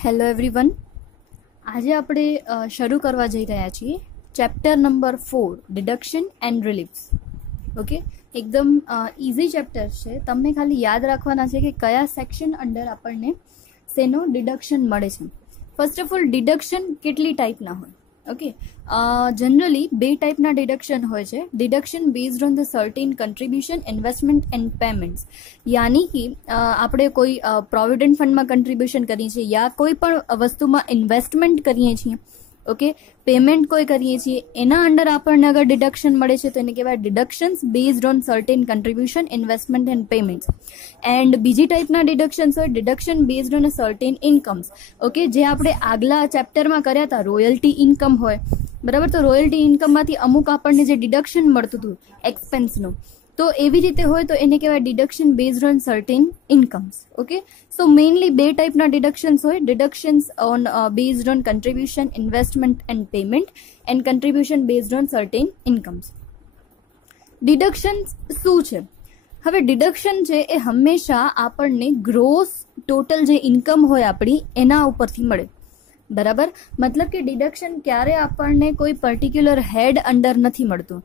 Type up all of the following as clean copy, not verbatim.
Hello everyone, આજે આપણે શરૂ કરવા જઈ રહ્યા છીએ chapter number 4 deduction and reliefs. Okay, એકદમ ઇઝી ચેપ્ટર છે. તમને ખાલી યાદ રાખવાના છે કે કયા સેક્શન અંડર આપણને શેનો ડિડક્શન મળે છે. ફર્સ્ટ ઓફ ઓલ, ડિડક્શન કેટલી ટાઈપના હોય? ઓકે, જનરલી બે ટાઈપના ડિડક્શન હોય છે. Deduction based on the certain contribution, investment and payments. યાની કે આપણે કોઈ પ્રોવિડન્ટ ફંડમાં કન્ટ્રીબ્યુશન કરીએ છીએ યા કોઈ પણ વસ્તુમાં ઇન્વેસ્ટમેન્ટ કરીએ છીએ, ઓકે, પેમેન્ટ કોઈ કરીએ છીએ, એના અંડર આપણને અગર ડિડક્શન મળે છે તો એને કહેવાય deductions based on certain contribution, investment and payments. And બીજી ટાઈપના ડિડક્શન્સ હોય deduction based on a certain incomes. Okay, જે આપણે આગલા ચેપ્ટરમાં કર્યા હતા, રોયલ્ટી ઇન્કમ હોય, બરાબર. તો રોયલ્ટી ઇન્કમમાંથી અમુક આપણને જે ડિડક્શન મળતું હતું એક્સપેન્સનું, તો એવી રીતે હોય તો એને કહેવાય deduction based on certain incomes. Okay, so mainly બે ટાઈપના ડિડક્શન્સ હોય: deductions on based on contribution, investment and payment, and contribution based on certain incomes. Deductions શું છે? હવે ડિડક્શન છે એ હંમેશા આપણને ગ્રોસ ટોટલ જે ઇન્કમ હોય આપણી એના ઉપરથી મળે, બરાબર. મતલબ કે ડિડક્શન ક્યારે આપણને કોઈ પર્ટિક્યુલર હેડ અંડર નથી મળતું.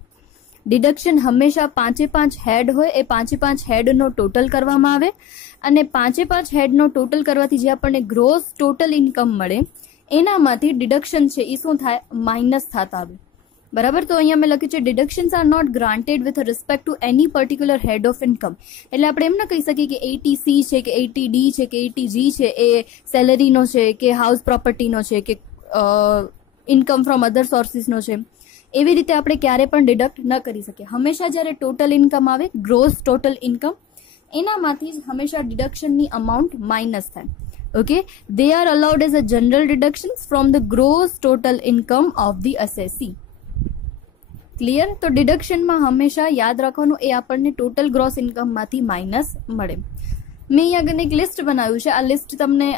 ડિડક્શન હંમેશા 5 હેડ હોય, એ 5 હેડનો ટોટલ કરવામાં આવે અને 5 હેડનો ટોટલ કરવાથી જે આપણને ગ્રોસ ટોટલ ઇન્કમ મળે એનામાંથી ડિડક્શન છે એ શું થાય? માઇનસ થતા આવે, બરાબર. તો અહીંયા મેં લખ્યું છે deductions are not granted with respect to any particular head of income. એટલે આપણે એમ ના કહી શકીએ કે 80C છે કે 80D છે કે 80G છે એ સેલરીનો છે કે હાઉસ પ્રોપર્ટીનો છે કે ઇન્કમ ફ્રોમ અધર સોર્સિસનો છે. એવી રીતે આપણે ક્યારે પણ ડિડક્ટ ન કરી શકીએ. હંમેશા જ્યારે ટોટલ ઇન્કમ આવે, ગ્રોસ ટોટલ ઇન્કમ, એનામાંથી જ હંમેશા ડિડક્શનની અમાઉન્ટ માઇનસ થાય. Okay, they are allowed as a general deductions from the gross total income of the assessee. Clear? તો ડિડક્શનમાં હંમેશા યાદ રાખવાનું એ આપણને ટોટલ ગ્રોસ ઇન્કમમાંથી માઇનસ મળે. મેં અહીંયા આગળ એક લિસ્ટ બનાવ્યું છે. આ લિસ્ટ તમને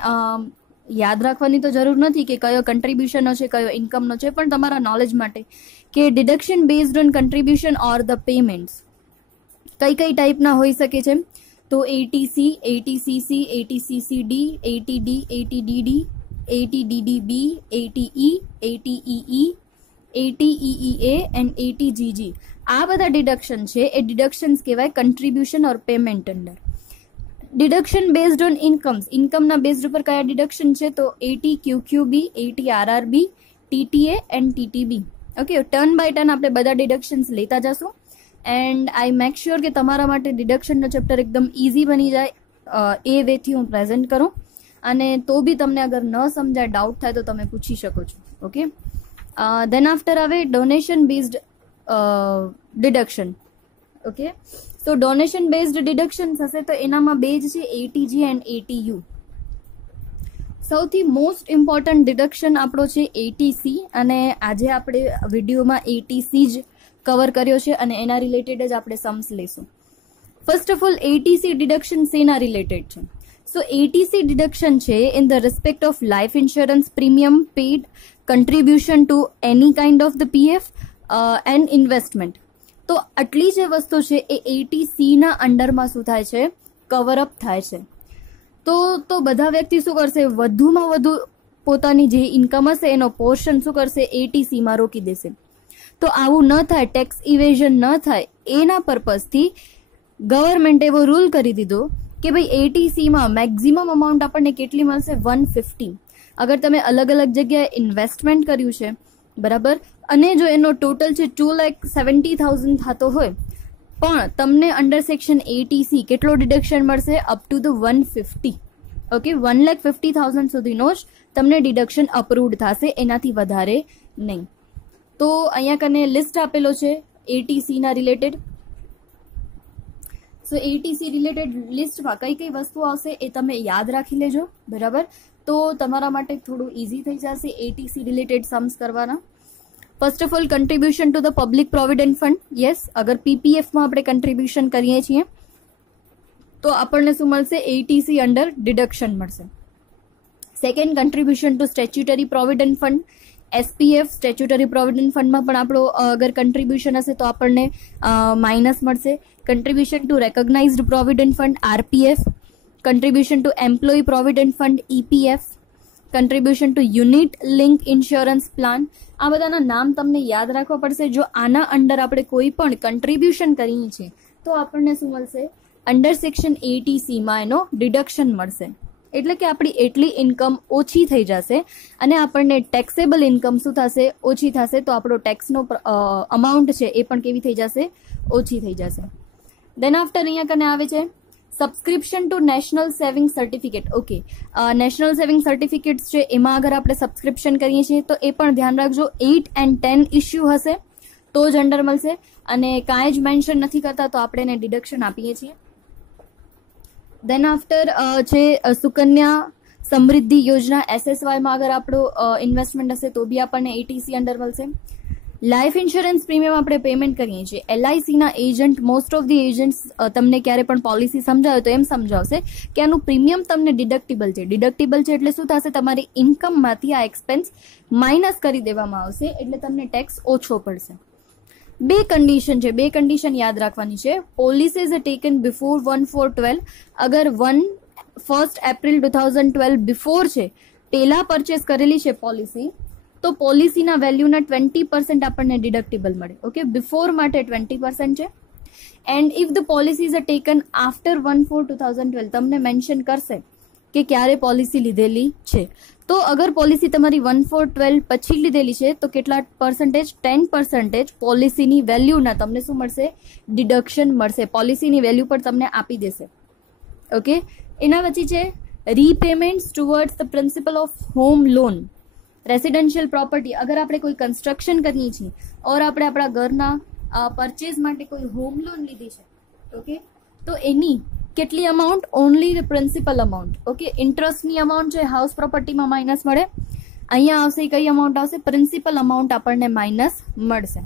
યાદ રાખવાની તો જરૂર નથી કે કયો કન્ટ્રીબ્યુશનનો છે, કયો ઇન્કમનો છે, પણ તમારા નોલેજ માટે કે deduction based on contribution or the payments કઈ કઈ ટાઈપના હોઈ શકે છે. તો 80C, 80CC, 80CCD, 80D, 80DD, 80DDB, 80E, 80EE, 80EEA and 80GG. આ બધા ડિડક્શન છે એ ડિડક્શન્સ કહેવાય contribution or payment under. Deduction based on incomes, ઇન્કમના બેઝડ ઉપર કયા ડિડક્શન છે? તો 80QQB, 80RRB, TTA and TTB. Okay, turn by turn આપણે બધા ડિડક્શન્સ લેતા જશું એન્ડ આઈ મેક શ્યોર કે તમારા માટે ડિડક્શનનો ચેપ્ટર એકદમ ઇઝી બની જાય એ વેથી હું પ્રેઝન્ટ કરું. અને તો બી તમને અગર ન સમજાય, ડાઉટ થાય તો તમે પૂછી શકો છો. ઓકે, દેન આફ્ટર આવે ડોનેશન બેઝડ ડિડક્શન. ઓકે, સો ડોનેશન બેઝડ ડિડક્શન થશે તો એનામાં બે જ છે, 80G એન્ડ 80U. સૌથી મોસ્ટ ઇમ્પોર્ટન્ટ ડિડક્શન આપણો છે 80C અને આજે આપણે વિડીયોમાં 80C જ કવર કર્યો છે અને એના રિલેટેડ જ આપણે સમ્સ લેશું. First of all, 80C deduction શેના રિલેટેડ છે? સો 80C ડિડક્શન છે in the respect of life insurance premium paid, contribution to any kind of the PF and investment. તો આટલી જે વસ્તુ છે એ 80Cના અંડરમાં શું થાય છે? કવરઅપ થાય છે. તો બધા વ્યક્તિ શું કરશે? વધુમાં વધુ પોતાની જે ઇન્કમ હશે એનો પોર્શન શું કરશે? 80Cમાં રોકી દેશે. તો આવું ન થાય, ટેક્સ ઇવેઝન ન થાય, એના પર્પઝથી ગવર્મેન્ટ એવો રૂલ કરી દીધો કે ભાઈ 80Cમાં મેક્ઝિમમ અમાઉન્ટ આપણને કેટલી મળશે? 150. અગર તમે અલગ અલગ જગ્યાએ ઇન્વેસ્ટમેન્ટ કર્યું છે, બરાબર, અને જો એનો ટોટલ છે 2,70,000 થતો હોય પણ તમને અંડર સેક્શન 80C કેટલો ડિડક્શન મળશે? Up to the 150. ઓકે, 1,50,000 સુધીનો જ તમને ડિડક્શન અપ્રૂવડ થશે, એનાથી વધારે નહીં. તો અહીંયા કને લિસ્ટ આપેલો છે 80Cના રિલેટેડ. સો 80C રિલેટેડ લિસ્ટમાં કઈ કઈ વસ્તુ આવશે એ તમે યાદ રાખી લેજો, બરાબર. તો તમારા માટે થોડું ઇઝી થઈ જશે 80C રિલેટેડ સમ્સ કરવાના. First of all, contribution to the public provident fund. Yes, અગર PPFમાં આપણે કન્ટ્રીબ્યુશન કરીએ છીએ તો આપણને શું મળશે? 80C અંડર ડિડક્શન મળશે. Second, contribution to statutory provident fund, SPF statutory provident ફંડમાં પણ આપણો અગર કન્ટ્રીબ્યુશન હશે તો આપણને માઇનસ મળશે. Contribution to recognised provident fund, RPF, contribution to employee provident fund EPF, contribution to unit link insurance plan. આ બધાના નામ તમને યાદ રાખવા પડશે. જો આના અંડર આપણે કોઈ પણ કન્ટ્રીબ્યુશન કરીએ છીએ તો આપણને શું મળશે? અંડર સેક્શન 80C માં એનો ડિડક્શન મળશે. એટલે કે આપણી એટલી ઇન્કમ ઓછી થઈ જશે અને આપણને ટેક્સેબલ ઇન્કમ શું થશે? ઓછી થશે. તો આપણો ટેક્સનો અમાઉન્ટ છે એ પણ કેવી થઈ જશે? ઓછી થઈ જશે. દેન આફ્ટર અહીંયા કને આવે છે subscription to national saving certificate. Okay, national saving certificates છે એમાં અગર આપણે સબસ્ક્રિપ્શન કરીએ છીએ તો એ પણ ધ્યાન રાખજો 8 and 10 ઇસ્યુ હશે તો જ અંડર મળશે અને કાંઈ જ મેન્શન નથી કરતા તો આપણે એને ડિડક્શન આપીએ છીએ. દેન આફ્ટર છે સુકન્યા સમૃદ્ધિ યોજના SSYમાં અગર આપણું ઇન્વેસ્ટમેન્ટ હશે તો બી આપણને 80C અંડર મળશે. લાઈફ ઇન્સ્યોરન્સ પ્રીમિયમ આપણે પેમેન્ટ કરીએ છીએ. LICના agent, most of the agents તમને ક્યારે પણ પોલિસી સમજાવે તો એમ સમજાવશે કે આનું પ્રીમિયમ તમને ડિડક્ટિબલ છે. ડિડક્ટિબલ છે એટલે શું થશે? તમારી ઇન્કમમાંથી આ એક્સપેન્સ માઇનસ કરી દેવામાં આવશે એટલે તમને ટેક્સ ઓછો પડશે. બે કન્ડિશન છે, બે કન્ડિશન યાદ રાખવાની છે. Policy is taken before 1/4/12. અગર 1 એપ્રિલ 2012 બિફોર છે, પહેલા પરચેસ કરેલી છે પોલિસી, તો પોલિસીના વેલ્યુના 20% આપણને ડિડક્ટિબલ મળે. ઓકે, બિફોર માટે 20% છે. And if the policy is taken after 1/4/2012 તમને મેન્શન કરશે કે ક્યારે પોલિસી લીધેલી છે. તો અગર પોલિસી તમારી 1/4/12 પછી લીધેલી છે તો કેટલા પર્સન્ટેજ? 10% પોલિસીની વેલ્યુના તમને શું મળશે? ડિડક્શન મળશે. પોલિસીની વેલ્યુ પર તમને આપી દેશે. ઓકે, એના પછી છે repayments towards the principal of home loan. Residential property, અગર આપણે કોઈ કન્સ્ટ્રક્શન કરીએ છીએ ઓર આપણે આપણા ઘરના પરચેઝ માટે કોઈ હોમ લોન લીધી છે, ઓકે, તો એની કેટલી amount? Only the principal amount. Okay, ઇન્ટરેસ્ટની અમાઉન્ટ છે હાઉસ પ્રોપર્ટીમાં માઇનસ મળે. અહીંયા આવશે કઈ અમાઉન્ટ આવશે? પ્રિન્સિપલ અમાઉન્ટ આપણને માઇનસ મળશે.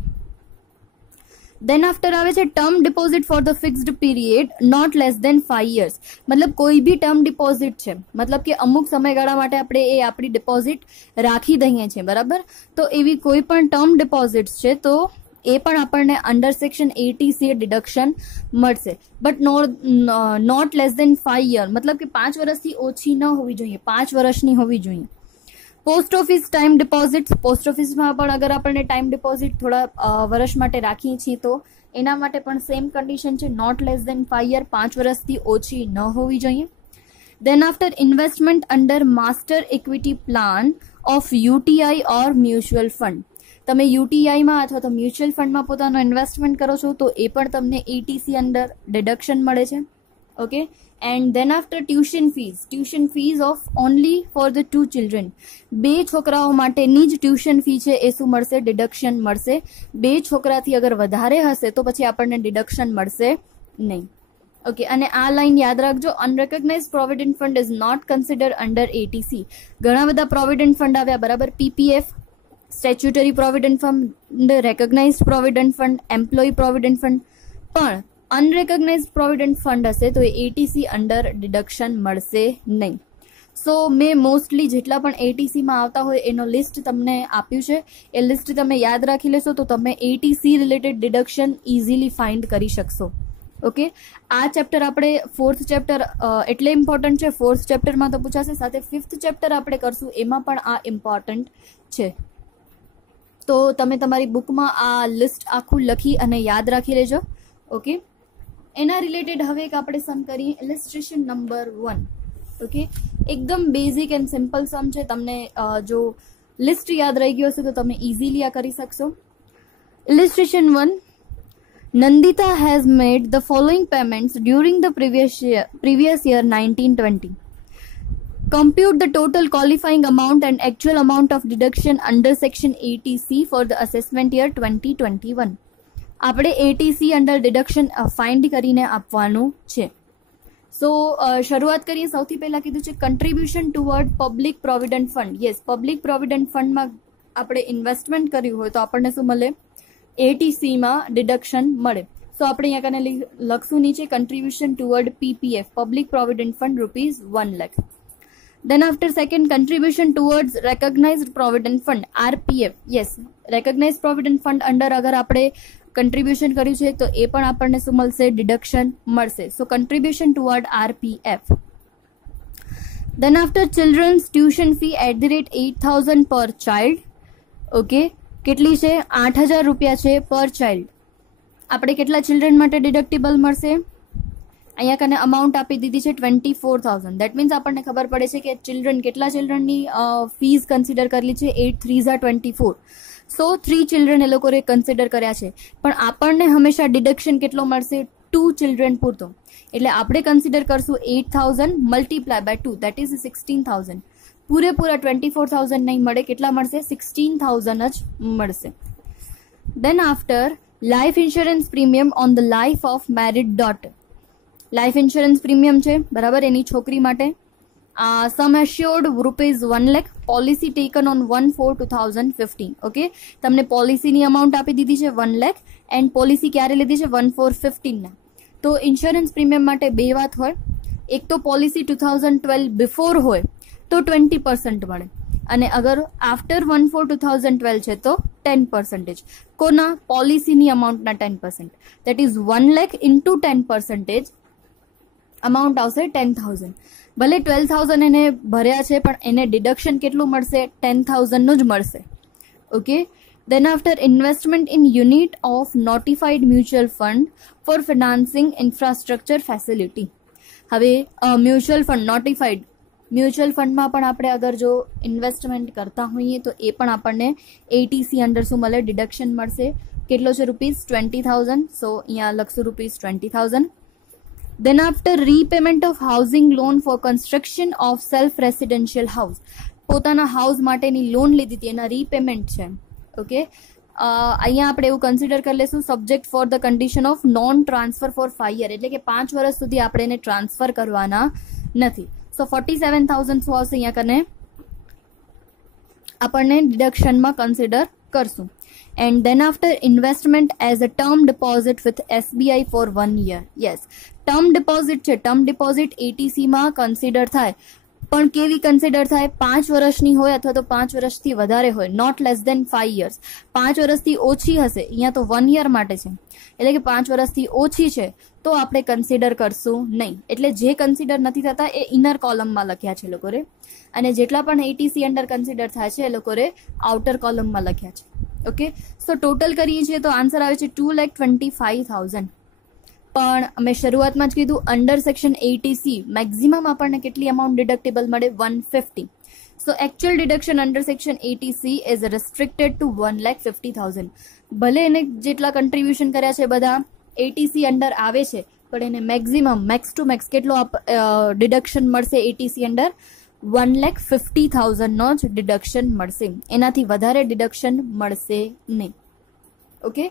દેન આફ્ટર આવે છે term deposit for the fixed period not less than 5 years. મતલબ કોઈ બી ટર્મ ડિપોઝિટ છે, મતલબ કે અમુક સમયગાળા માટે આપણે એ આપણી ડિપોઝિટ રાખી દઈએ છીએ, બરાબર? તો એવી કોઈ પણ ટર્મ ડિપોઝિટ્સ છે તો એ પણ આપણને અંડર સેક્શન 80C ડિડક્શન મળશે. But not less than 5 year, મતલબ કે 5 વર્ષથી ઓછી ન હોવી જોઈએ, 5 વર્ષની હોવી જોઈએ. Post office time deposit, post ઓફિસમાં પણ અગર આપણને ટાઈમ ડિપોઝિટ થોડા વર્ષ માટે રાખીએ છીએ તો એના માટે પણ સેમ કન્ડિશન છે, નોટ લેસ દેન 5 year, 5 વર્ષથી ઓછી ન હોવી જોઈએ. Then after investment under master equity plan of UTI or mutual fund. તમે યુટીઆઈમાં અથવા તો મ્યુચ્યુઅલ ફંડમાં પોતાનો ઇન્વેસ્ટમેન્ટ કરો છો તો એ પણ તમને 80C અંડર ડિડક્શન મળે છે. Okay, and then after tuition fees of only for the 2 children. 2 છોકરાઓ માટેની જ ટ્યુશન ફી છે એ શું મળશે? ડિડક્શન મળશે. 2 છોકરાથી અગર વધારે હશે તો પછી આપણને ડિડક્શન મળશે નહીં. ઓકે, અને આ લાઈન યાદ રાખજો, unrecognised provident fund is not consider under 80C. ઘણા બધા પ્રોવિડન્ટ ફંડ આવ્યા, બરાબર? PPF, statutory provident fund, recognised provident fund, employee provident fund. પણ અનરેકોગ્નાઇઝડ પ્રોવિડન્ટ ફંડ હશે તો એ 80C અંડર ડિડક્શન મળશે નહીં. સો મેં મોસ્ટલી જેટલા પણ 80Cમાં આવતા હોય એનો લિસ્ટ તમને આપ્યું છે. એ લિસ્ટ તમે યાદ રાખી લેશો તો તમે 80C related deduction easily find કરી શકશો. ઓકે, આ ચેપ્ટર આપણે 4th ચેપ્ટર એટલે ઇમ્પોર્ટન્ટ છે. 4th ચેપ્ટરમાં તો પૂછાશે, સાથે 5th ચેપ્ટર આપણે કરશું એમાં પણ આ ઇમ્પોર્ટન્ટ છે. તો તમે તમારી બુકમાં આ લિસ્ટ આખું લખી અને યાદ રાખી લેજો. ઓકે, એના રિલેટેડ હવે એક આપણે સમ કરીએ, ઇલિસ્ટ્રેશન નંબર 1. ઓકે, એકદમ બેઝિક એન્ડ સિમ્પલ સમ છે. તમને જો લિસ્ટ યાદ રહી ગયો હશે તો તમે ઇઝીલી આ કરી શકશો. ઇલિસ્ટ્રેશન 1. Nandita has made the following payments during the previous year 1920. Compute the total qualifying amount and actual amount of deduction under section 80C for the assessment year 2021. આપણે 80C અંડર ડિડક્શન ફાઇન્ડ કરીને આપવાનું છે. સો શરૂઆત કરીએ. સૌથી પહેલા કીધું છે contribution toward public provident fund. Yes, public provident ફંડમાં આપણે ઇન્વેસ્ટમેન્ટ કર્યું હોય તો આપણને શું મળે? 80Cમાં ડિડક્શન મળે. સો આપણે અહીંયા કને લખશું નીચે contribution toward PPF, public provident fund, ₹1 lakh. Then after second, contribution towards recognized provident fund, RPF. Yes, recognized provident fund under અગર આપણે કન્ટ્રીબ્યુશન કર્યું છે તો એ પણ આપણને શું મળશે? ડિડક્શન મળશે. So contribution toward RPF. Then after children's tuition fee @8,000 per child. Okay, કેટલી છે? 8,000 રૂપિયા છે પર ચાઇલ્ડ. આપણે કેટલા ચિલ્ડ્રન માટે ડિડક્ટેબલ મળશે? અહીંયા કને અમાઉન્ટ આપી દીધી છે 24,000. દેટ મીન્સ આપણને ખબર પડે છે કે ચિલ્ડ્રન કેટલા ચિલ્ડ્રનની ફીસ કન્સિડર કરેલી છે? 8 3s are 24. સો 3 ચિલ્ડ્રન એ લોકોએ કન્સિડર કર્યા છે, પણ આપણને હંમેશા ડિડક્શન કેટલો મળશે? 2 ચિલ્ડ્રન પૂરતો. એટલે આપણે કન્સિડર કરશું 8,000 મલ્ટીપ્લાય બાય 2, દેટ ઇઝ 16,000. પૂરેપૂરા 24,000 નહીં મળે, કેટલા મળશે? 16,000 જ મળશે. Then after life insurance premium on the life of married daughter. Life insurance premium છે, બરાબર, એની છોકરી માટે. Sum assured ₹1 lakh, policy taken on 1/4/2015. Okay, તમને પોલિસીની અમાઉન્ટ આપી દીધી છે 1 lakh એન્ડ પોલિસી ક્યારે લીધી છે? 1/4/15 ના. તો ઇન્સ્યોરન્સ પ્રીમિયમ માટે બે વાત હોય. એક તો પોલિસી 2012 બિફોર હોય તો 20% મળે, અને અગર આફ્ટર 1/4/2012 છે તો 10%. કોના? પોલિસીની અમાઉન્ટના 10%. That is 1 lakh into 10%. Amount આવશે 10,000. ભલે 12,000 એને ભર્યા છે, પણ એને ડિડક્શન કેટલું મળશે? 10,000 નું જ મળશે. Okay. Then after investment in unit of notified mutual fund for financing infrastructure facility. હવે મ્યુચ્યુઅલ ફંડ, નોટિફાઈડ મ્યુચ્યુઅલ ફંડમાં પણ આપણે અગર જો ઇન્વેસ્ટમેન્ટ કરતા હોઈએ તો એ પણ આપણને એટીસી અંડર શું મળે? ડિડક્શન મળશે. કેટલો છે? ₹20,000. સો અહીંયા લખશું ₹20,000. Then after repayment of housing loan for construction of self residential house. પોતાના હાઉસ માટેની લોન લીધી હતી, એના રીપેમેન્ટ છે. ઓકે, અહીંયા આપણે એવું કન્સિડર કરી લઈશું subject for the condition of non transfer for 5 year, એટલે કે 5 વર્ષ સુધી આપણે એને ટ્રાન્સફર કરવાના નથી. સો 47,000 શું આવશે? અહીંયા કને આપણને ડિડક્શનમાં કન્સિડર કરશું. And then after investment as a term deposit with SBI for 1 year. Yes, term deposit છે. ટર્મ ડિપોઝિટ એટીસીમાં કન્સિડર થાય, પણ કેવી કન્સિડર થાય? 5 વર્ષની હોય અથવા તો 5 વર્ષથી વધારે હોય, નોટ લેસ દેન 5 years. 5 વર્ષથી ઓછી હશે, અહીંયા તો 1 year માટે છે, એટલે કે 5 વર્ષથી ઓછી છે તો આપણે કન્સિડર કરશું નહીં. એટલે જે કન્સિડર નથી થતા એ ઇનર કોલમમાં લખ્યા છે લોકોએ, અને જેટલા પણ એટીસી અંડર કન્સિડર થાય છે એ લોકોએ આઉટર કોલમમાં લખ્યા છે. ઓકે, સો ટોટલ કરીએ છીએ તો આન્સર આવે છે 2,25,000. પણ અમે શરૂઆતમાં જ કીધું અંડર સેક્શન એટીસી મેક્સિમમ આપણને કેટલી અમાઉન્ટ ડિડક્ટેબલ મળે? 150. So actual deduction under section eighty C is restricted to 1,50,000. ભલે એને જેટલા કન્ટ્રીબ્યુશન કર્યા છે બધા એટીસી અંડર આવે છે, પણ એને મેક્સિમમ મેક્સ ટુ મેક્સ કેટલો ડિડક્શન મળશે? એટીસી અંડર 1,50,000 નો જ ડિડક્શન મળશે, એનાથી વધારે ડિડક્શન મળશે નહીં. ઓકે,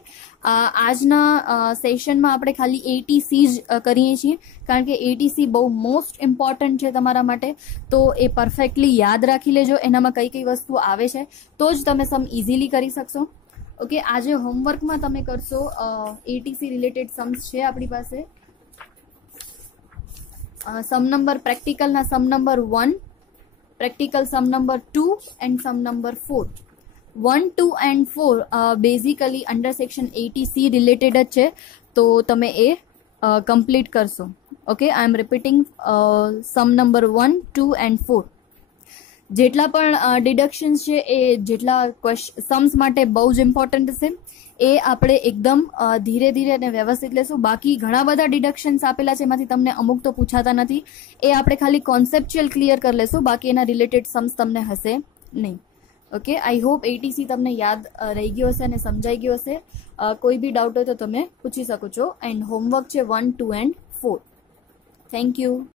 આજના સેશનમાં આપણે ખાલી એટીસી જ કરીએ છીએ, કારણ કે એટીસી બહુ મોસ્ટ ઇમ્પોર્ટન્ટ છે તમારા માટે. તો એ પરફેક્ટલી યાદ રાખી લેજો, એનામાં કઈ કઈ વસ્તુ આવે છે, તો જ તમે સમ ઇઝીલી કરી શકશો. ઓકે, આજે હોમવર્કમાં તમે કરશો એટીસી રિલેટેડ સમ્સ છે આપણી પાસે. સમ નંબર પ્રેક્ટિકલના sum number 1, practical sum number 2 and sum number 4. 1, 2 and 4 basically under section eighty C related જ છે, તો તમે એ કમ્પ્લીટ કરશો. Okay, I am repeating sum number 1, 2 and 4. જેટલા પણ ડિડક્શન્સ છે એ જેટલા સમ્સ માટે બહુ જ ઇમ્પોર્ટન્ટ છે, એ આપણે એકદમ ધીરે ધીરે અને વ્યવસ્થિત લેશું. બાકી ઘણા બધા ડિડક્શન્સ આપેલા છે, એમાંથી તમને અમુક તો પૂછાતા નથી, એ આપણે ખાલી કોન્સેપ્ચ્યુઅલ ક્લિયર કરી લેશું, બાકી એના રિલેટેડ સમ્સ તમને હશે નહીં. ઓકે, આઈ હોપ એટીસી તમને યાદ રહી ગયો હશે અને સમજાઈ ગયો હશે. કોઈ બી ડાઉટ હોય તો તમે પૂછી શકો છો. એન્ડ હોમવર્ક છે 1, 2 એન્ડ 4. Thank you.